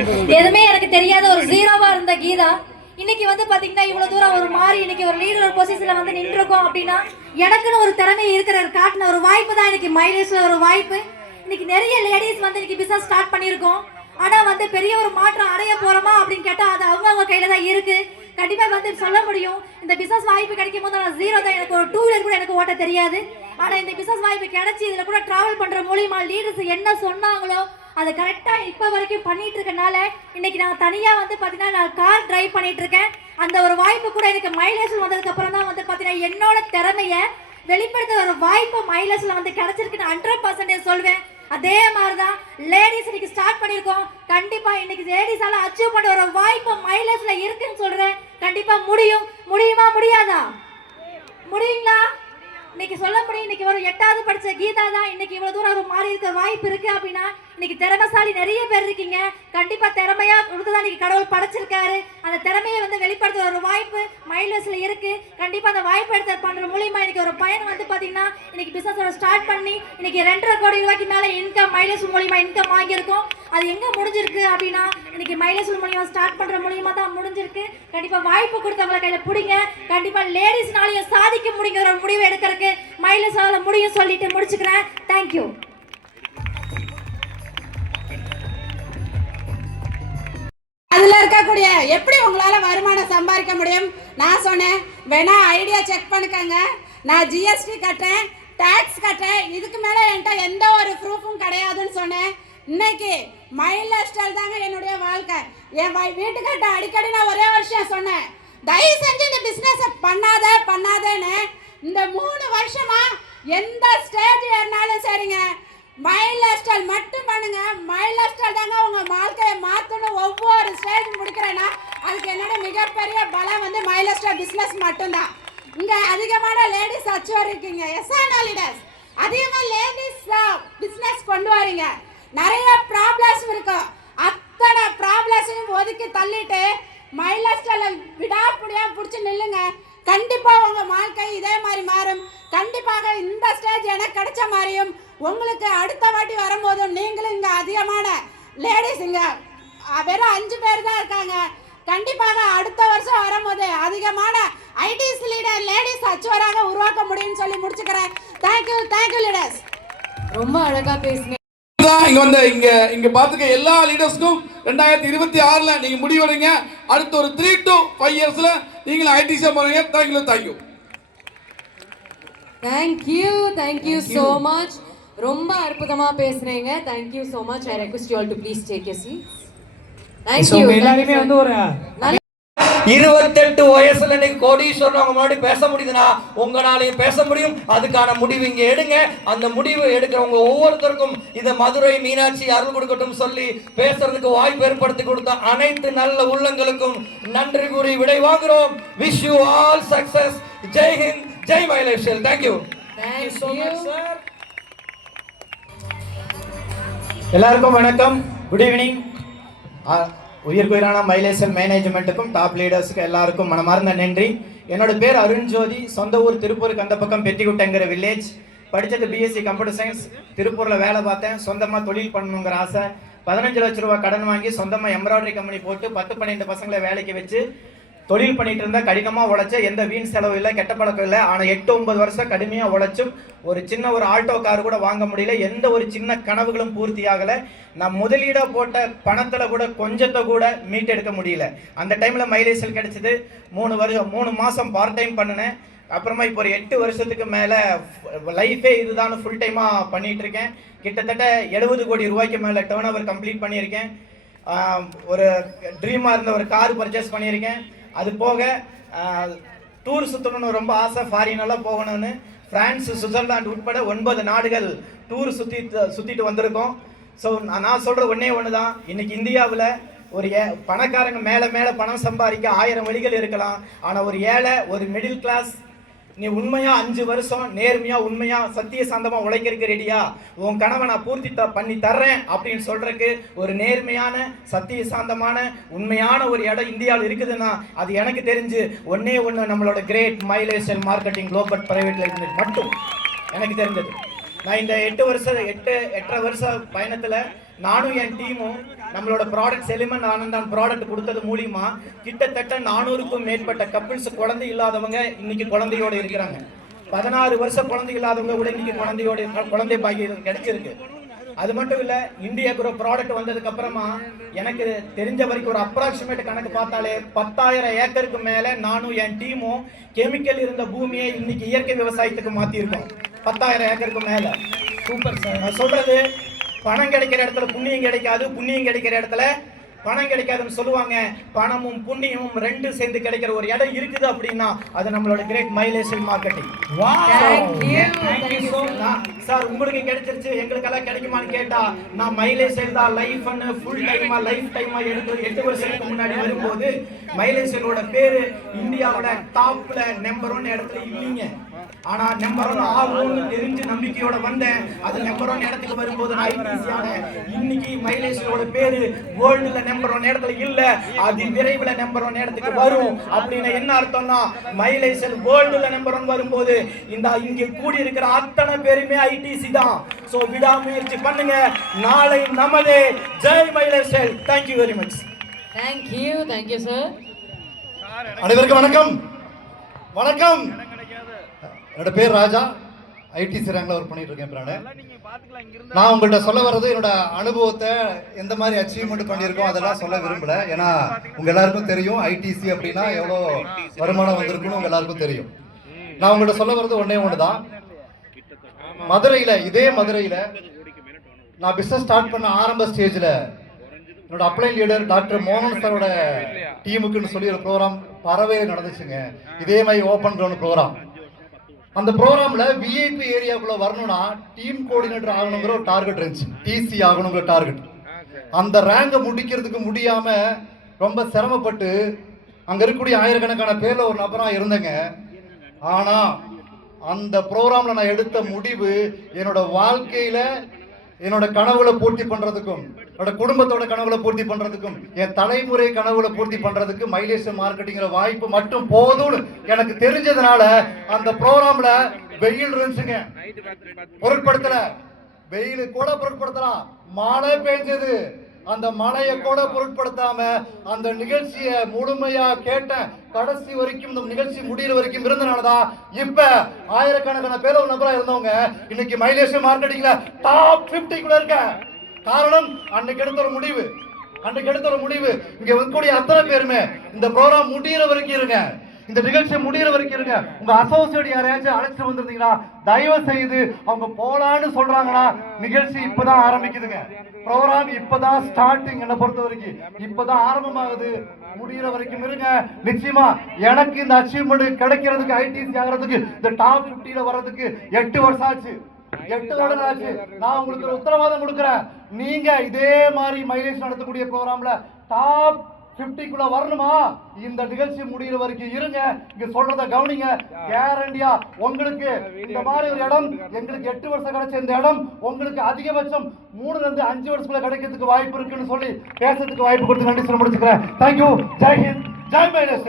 எதுவுமே எனக்கு தெரியாத ஒரு ஜீரோவா இருந்த கீதா இன்னைக்கு வந்து பாத்தீங்கன்னா இவ்வளவு தூரம் ஒரு மாறி இன்னைக்கு ஒரு லீடர் ஒரு பொசிஷன்ல வந்து நின்றுருக்கோம் அப்படின்னா எனக்குன்னு ஒரு திறமை இருக்கிற காட்டின ஒரு வாய்ப்பு தான் இன்னைக்கு மைலேஜ்ல ஒரு வாய்ப்பு. இன்னைக்கு நிறைய லேடிஸ் வந்து இன்னைக்கு பிசினஸ் ஸ்டார்ட் பண்ணியிருக்கோம். ஆனா வந்து பெரிய ஒரு மாற்றம் அடைய போறோமா அப்படின்னு கேட்டா அது அவங்க கையில தான் இருக்கு. கண்டிப்பா வந்து சொல்ல முடியும். இந்த பிசினஸ் வாய்ப்பு கிடைக்கும் போது நான் ஜீரோ தான். எனக்கு ஒரு 2 வீலர் கூட எனக்கு ஓட்ட தெரியாது. ஆனா இந்த பிசினஸ் வாய்ப்பு கிடைச்சி இதுல கூட டிராவல் பண்ற மூலியமா லீடர்ஸ் என்ன சொன்னாங்களோ அதை கரெக்டா இப்ப வரைக்கும் பண்ணிட்டு இருக்கனால இன்னைக்கு நான் தனியா வந்து பாத்தீங்கன்னா நான் கார் டிரைவ் பண்ணிட்டு இருக்கேன். அந்த ஒரு வாய்ப்பு கூட எனக்கு மைலேஜ் வந்ததுக்கு அப்புறம் தான் வந்து பாத்தீங்கன்னா என்னோட திறமைய வெளிப்படுத்த ஒரு வாய்ப்பு மைலேஜ்ல வந்து கிடைச்சிருக்குன்னு 100% சொல்வேன். அதே மாதிரிதான் லேடிஸ் இன்னைக்கு ஸ்டார்ட் பண்ணிருக்கோம். கண்டிப்பா இன்னைக்கு லேடிஸால அச்சீவ் பண்ண ஒரு வாய்ப்பு மைலேஜ்ல இருக்குன்னு சொல்றேன். கண்டிப்பா முடியும். முடியுமா முடியாதா? முடியுங்களா? இன்னைக்கு சொல்ல முடியும். இன்னைக்கு ஒரு 8வது படிச்ச கீதா தான் இன்னைக்கு இவ்வளவு தூரம் ஒரு மாறி இருக்க வாய்ப்பு இருக்கு அப்படின்னா இன்னைக்கு திறமைசாலி நிறைய பேர் இருக்கீங்க. கண்டிப்பா திறமையா கொடுத்துதான் இன்னைக்கு கடவுள் படைச்சிருக்காரு. அந்த திறமையை வந்து வெளிப்படுத்துற ஒரு வாய்ப்பு மைலேஜ்ல இருக்கு. கண்டிப்பா அந்த வாய்ப்பு எடுத்து பண்ற மூலியமா இன்னைக்கு ஒரு பையன் வந்து பாத்தீங்கன்னா இன்னைக்கு பிசினஸ் ஸ்டார்ட் பண்ணி இன்னைக்கு 2.5 கோடி ரூபாய்க்கு மேல இன்கம் மைலேஜ் மூலியமா இன்கம் வாங்கியிருக்கோம். அது எங்க முடிஞ்சிருக்கு அப்படின்னா இன்னைக்கு மைலேஜ் மூலியமா ஸ்டார்ட் பண்ற மூலியமா தான் முடிஞ்சிருக்கு. கண்டிப்பா வாய்ப்பு கொடுத்தவங்கள கையில பிடிங்க. கண்டிப்பா லேடிஸ்னாலையும் சாதிக்க முடியுங்கிற ஒரு முடிவை எடுக்கிறதுக்கு மைலேஜால முடியும் சொல்லிட்டு முடிச்சுக்கிறேன். தேங்க்யூ. அதுல இருக்கக்கூடிய எப்படி உங்களால வருமானம் சம்பாதிக்க முடியும்? நான் சொன்னேன் வேணா ஐடியா செக் பண்ணிக்கங்க. நான் ஜிஎஸ்டி கட்டுறேன், டாக்ஸ் கட்டுறேன், இதுக்கு மேல என்கிட்ட எந்த ஒரு ப்ரூஃபும் கிடையாதுன்னு சொன்னேன். இன்னைக்கு மைலேஜ் ஸ்டைல் தாங்க என்னுடைய வாழ்க்கை. என் வீட்டுக்கிட்ட அடிக்கடி நான் ஒரே வருஷம் சொன்னேன், தயவு செஞ்சு இந்த பிசினஸ் பண்ணாதேன்னு. இந்த 3 வருஷமா எந்த ஸ்டேஜ் ஏறினாலும் சரிங்க, மைலேஜ் ஸ்டைல் மட்டும் பண்ணுங்க. மைலேஜ் ஸ்டைல் தாங்க உங்க வாழ்க்கையை மாற்றணும். ஒவ்வொரு ஸ்டேஜ் முடிக்கிறேன்னா அதுக்கு என்னோட மிகப்பெரிய பலம் வந்து மைலேஜ் ஸ்டைல் பிசினஸ் மட்டும்தான். இங்க அதிகமான லேடிஸ் அச்சுவர் இருக்கீங்க. எஸ்ஆனா லீடர்ஸ் அதிகமாக லேடிஸ் பிசினஸ் கொண்டு வரீங்க. நிறைய ப்ராப்ளம்ஸ் இருக்கும். அத்தனை ப்ராப்ளம்ஸையும் ஒதுக்கி தள்ளிட்டு மைலேஜ் ஸ்டைலை விடாப்புடியா பிடிச்சி நில்லுங்க. கண்டிப்பா உங்க வாழ்க்கை இதே மாதிரி மாறும். கண்டிப்பாக இந்த ஸ்டேஜ் எனக்கு கிடைச்ச மாதிரியும் உங்களுக்கு அடுத்த வாட்டி வரும்போதும் நீங்களும் இங்க அதிகமான லேடிஸ் இங்க வெறும் 5 பேர் தான் இருக்காங்க. கண்டிப்பாக அடுத்த வருஷம் வரும்போது அதிகமான ஐடிஸ் லீடர் லேடிஸ் அச்சுவராக உருவாக்க முடியும்னு சொல்லி முடிச்சுக்கிறேன். Thank you leaders. ரொம்ப அழகா பேசுங்க. இங்க பாத்துக்க எல்லா லீடர்ஸ்க்கும் 2026ல நீங்க முடிவடைங்க. அடுத்த ஒரு 3 to 5 இயர்ஸ்ல நீங்களும் ஐடிஸா போறீங்க. Thank you so much. ரொம்ப அற்புதமா பேசுறீங்க. Thank you so much. I request you all to please take your seats. Thank you. எல்லாருமே வந்து ஒரு 28 வயசுல நீங்க கோடீஸ்வரன் அவங்க முன்னாடி பேச முடியுதுன்னா உங்களாலையும் பேச முடியும். அதுக்கான முடிவு இங்க எடுங்க. அந்த முடிவு எடுக்கிறவங்க ஒவ்வொருத்தருக்கும் இந்த மதுரை மீனாட்சி அருள் கொடுக்கட்டும் சொல்லி பேசுறதுக்கு வாய்ப்பு ஏற்படுத்தி கொடுத்த அனைத்து நல்ல உள்ளங்களுக்கும் நன்றி கூறி விடை வாங்குறோம். Wish you all success. Jai Hind, Jai மைலேஷியல். தேங்க்யூ. எல்லாருக்கும் வணக்கம், குட் ஈவினிங். உயிர்குயிரான மைலேஷியல் மேனேஜ்மெண்ட்டுக்கும் டாப் லீடர்ஸுக்கு எல்லாருக்கும் மனமார்ந்த நன்றி. என்னோட பேர் அருண்ஜோதி. சொந்த ஊர் திருப்பூருக்கு அந்த பக்கம் பெட்டிக்குட்டைங்கிற வில்லேஜ். படித்தது பிஎஸ்சி கம்ப்யூட்டர் சயின்ஸ். திருப்பூரில் வேலை பார்த்தேன். சொந்தமாக தொழில் பண்ணணுங்கிற ஆசை. 15 லட்ச ரூபா கடன் வாங்கி சொந்தமாக எம்ப்ராய்டரி கம்பெனி போட்டு 10-12 பசங்களை வேலைக்கு வச்சு தொழில் பண்ணிட்டு இருந்தா. கடினமாக உழைச்ச, எந்த வீண் செலவு இல்லை, கெட்ட பழக்கம் இல்லை. ஆனால் 8-9 வருஷம் கடுமையாக உழைச்சும் ஒரு சின்ன ஒரு ஆல்டோ கார் கூட வாங்க முடியல. எந்த ஒரு சின்ன கனவுகளும் பூர்த்தி ஆகலை. நான் முதலீடாக போட்ட பணத்தில் கூட கொஞ்சத்தை கூட மீட்டெடுக்க முடியல. அந்த டைமில் மைலேஜ் கிடைச்சது. 3 மாதம் பார்ட் டைம் பண்ணினேன். அப்புறமா இப்போ ஒரு 8 வருஷத்துக்கு மேலே லைஃபே இதுதான் ஃபுல் டைமாக பண்ணிகிட்டு இருக்கேன். கிட்டத்தட்ட 70 கோடி ரூபாய்க்கு மேலே டேர்ன் ஓவர் கம்ப்ளீட் பண்ணியிருக்கேன். ஒரு ட்ரீமாக இருந்த ஒரு கார் பர்ச்சேஸ் பண்ணியிருக்கேன். அது போக டூர் சுற்றணும்னு ரொம்ப ஆசை. ஃபாரினெல்லாம் போகணும்னு பிரான்ஸ், சுவிட்சர்லாந்து உட்பட 9 நாடுகள் டூர் சுற்றிட்டு வந்திருக்கோம். ஸோ நான் சொல்கிற ஒன்று தான், இன்னைக்கு இந்தியாவில் ஒரு பணக்காரங்க மேலே பணம் சம்பாதிக்க 1000 வழிகள் இருக்கலாம். ஆனால் ஒரு ஏழை, ஒரு மிடில் கிளாஸ், நீ உண்மையாக 5 வருஷம் நேர்மையாக உண்மையாக சத்திய சாந்தமாக உழைக்கிறதுக்கு ரெடியா, உன் கனவை நான் பூர்த்தி பண்ணி தர்றேன் அப்படின்னு சொல்கிறதுக்கு ஒரு நேர்மையான சத்திய சாந்தமான உண்மையான ஒரு இடம் இந்தியாவில் இருக்குதுன்னா அது எனக்கு தெரிஞ்சு ஒன்றே நம்மளோட கிரேட் மைலேஷியல் மார்க்கெட்டிங் குளோபல் பிரைவேட் லிமிடெட் மட்டும் எனக்கு தெரிஞ்சது. நான் இந்த 8.5 வருஷ பயணத்தில் நானும் என் டீமும் நம்மளோட ப்ராடக்ட் செலிமன் ஆனந்தான் ப்ராடக்ட் கொடுத்தது மூலியமா கிட்டத்தட்ட 400க்கும் மேற்பட்ட கப்பிள்ஸ் குழந்தை இல்லாதவங்க இன்னைக்கு குழந்தையோட இருக்கிறாங்க. 16 வருஷம் குழந்தை இல்லாதவங்க கூட இன்னைக்கு குழந்தை பாக்கியம் கிடைச்சிருக்கு. அது மட்டும் இல்ல, இந்தியாவுக்கு ஒரு ப்ராடக்ட் வந்ததுக்கு அப்புறமா எனக்கு தெரிஞ்ச வரைக்கும் ஒரு அப்ராக்சிமேட் கணக்கு பார்த்தாலே 10,000 ஏக்கருக்கு மேல நானும் என் டீமும் கெமிக்கல் இருந்த பூமியை இன்னைக்கு இயற்கை விவசாயத்துக்கு மாத்திருக்கோம். 10,000 ஏக்கருக்கு மேல. Super sir. நான் சொல்றது, பணம் கிடைக்கிற இடத்துல புண்ணியம் கிடைக்காது, புண்ணியம் கிடைக்கிற இடத்துல பணம் கிடைக்காதுன்னு சொல்லுவாங்க. பணமும் புண்ணியமும் ரெண்டு சேர்ந்து கிடைக்கிற ஒரு இடம் இருக்குது அப்படின்னா அது நம்மளோட கிரேட் மைலேஜ் மார்க்கெட்டிங். சார் உங்களுக்கு கிடைச்சிருச்சு, எங்களுக்கெல்லாம் கிடைக்குமான்னு கேட்டா, நான் மைலேஜ் தான் லைஃப் ஃபுல் டைமா லைஃப் டைமா எடுத்து 8 வருஷத்துக்கு முன்னாடி வரும்போது மைலேஜோட பேரு இந்தியாவோட டாப்ல நம்பர் 1 இடத்துல இல்லைங்க. ஆனா நம்பர் 1 ஆகும்னு தெரிஞ்சு நம்பிக்கையோட வந்தேன். அது நம்பர் 1 இடத்துக்கு வரும்போது நான் ஐடிசி ஆனேன். இன்னைக்கு மைலேஜோட பேரு வேர்ல்டுல நம்பர் 1 இடத்துல இல்ல, அது விரைவில் நம்பர் 1 இடத்துக்கு வரும். அப்படின்னு என்ன அர்த்தம்னா, மைலேஜ் வேர்ல்டுல நம்பர் 1 வரும்போது இந்த இங்க கூடி இருக்கிற அத்தனை பேருமே ஐடிசி தான். சோ விடாமுயற்சி பண்ணுங்க, நாளை நமதே. Jai mileage. Thank you very much. Thank you sir. அனைவருக்கும் வணக்கம். வணக்கம். என்னோட பேர் ராஜா, ஐடிசி ரேங்க்ல ஒர்க் பண்ணிட்டு இருக்கேன். நான் உங்கள்கிட்ட சொல்ல வர்றது என்னோட அனுபவத்தை, எந்த மாதிரி அச்சீவ்மெண்ட் பண்ணியிருக்கோம் அதெல்லாம் சொல்ல விரும்பல. ஏன்னா உங்க எல்லாருக்கும் தெரியும் ஐடிசி அப்படின்னா எவ்வளோ வருமானம் வந்திருக்குன்னு உங்க எல்லாருக்கும் தெரியும். நான் உங்கள்கிட்ட சொல்ல வர்றது ஒண்ணு தான். மதுரையில, இதே மதுரையில நான் பிசினஸ் ஸ்டார்ட் பண்ண ஆரம்ப ஸ்டேஜ்ல என்னோட அப்ளைன் லீடர் டாக்டர் மோகன் சாரோட டீமுக்குன்னு சொல்லி ஒரு ப்ரோக்ராம் பறவையில் நடந்துச்சுங்க. இதே மாதிரி ஓப்பன் கிரவுண்ட் ப்ரோக்ராம். அந்த ப்ரோக்ராம்ல விஐபி ஏரியாக்குள்ள வரணும்னா டீம் கோஆர்டினேட்டர் ஆகணுங்கிற ஒரு டார்கெட் இருந்துச்சு, டிசி ஆகணுங்கிற டார்கெட். அந்த ரேங்கை முடிக்கிறதுக்கு முடியாம ரொம்ப சிரமப்பட்டு அங்க இருக்கக்கூடிய ஆயிரக்கணக்கான பேர்ல ஒரு நபரா இருந்தேங்க. ஆனா அந்த ப்ரோக்ராம்ல நான் எடுத்த முடிவு என்னோட வாழ்க்கையில என்னோட கனவுகளை பூர்த்தி பண்றதுக்கும், என்னோட குடும்பத்தோட கனவுகளை பூர்த்தி பண்றதுக்கும், என் தலைமுறை கனவுகளை பூர்த்தி பண்றதுக்கு மைலேஜ் மார்க்கெட்டிங்கிற வாய்ப்பு மட்டும் போதும்னு எனக்கு தெரிஞ்சதுனால அந்த ப்ரோக்ராம்ல வெயில் இருந்துச்சுங்க, பொருட்படுத்தல. வெயில் கூட பொருட்படுத்தலாம், மழை பெஞ்சது, அந்த மழையை கூட பொருட்படுத்தாம அந்த நிகழ்ச்சியை முழுமையா கேட்டேன். கடைசி வரைக்கும் இந்த நிகழ்ச்சி முடிகிற வரைக்கும் இருந்தனாலதான் இப்ப ஆயிரக்கணக்கான பேர் ஒரு நபரா இருந்தவங்க இன்னைக்கு மைலேஜ் மார்க்கெட்டிங்ல டாப் 50 இருக்க. காரணம் அன்னைக்கு எடுத்த ஒரு முடிவு. இங்க வரக்கூடிய அத்தனை பேருமே இந்த ப்ரோக்ராம் முடிகிற வரைக்கும் இருங்க, இந்த நிகழ்ச்சி முடிகிற வரைக்கும் இருங்க. உங்க அசோசியேட் யாரையாச்சும் அழைச்சிட்டு வந்திருந்தீங்கன்னா தயவு செய்து அவங்க போலான்னு சொல்றாங்கன்னா நிகழ்ச்சி இப்பதான் ஆரம்பிக்குதுங்க. ப்ரோக்ராம் இப்பதான் ஸ்டார்டிங். என்ன பொறுத்த வரைக்கும் இப்பதான் ஆரம்பமாகுது, முடிகிற வரைக்கும் இருங்க. நிச்சயமா எனக்கு இந்த அச்சீவ்மெண்ட் கிடைக்கிறதுக்கு, ஐடிசி ஆகிறதுக்கு, இந்த டாப் 50ல வர்றதுக்கு 8 வருஷம் ஆச்சு. 8 வருடம் ஆச்சு. நான் உங்களுக்கு ஒரு உத்தரவாதம் கொடுக்குறேன், நீங்க இதே மாதிரி மைலேஜ் நடத்தக்கூடிய ப்ரோக்ராம்ல டாப் 50க்குள்ள வரணுமா, இந்த நிகழ்ச்சி முடிகிற வரைக்கும் இருங்க. இங்க சொல்றத கவனிங்க. கேரண்டியா உங்களுக்கு இந்த மாதிரி ஒரு இடம், எங்களுக்கு 8 வருஷம் கிடைச்ச இந்த இடம் உங்களுக்கு அதிகபட்சம் 3 ல இருந்து 5 வருஷத்துல கிடைக்கிறதுக்கு வாய்ப்பு இருக்குன்னு சொல்லி பேசுறதுக்கு வாய்ப்பு கொடுத்து நன்றி சொல்ல முடிச்சுக்கிறேன். தேங்க்யூ. ஜெய் ஹிந்த். ஜெய் மைலேஜ்.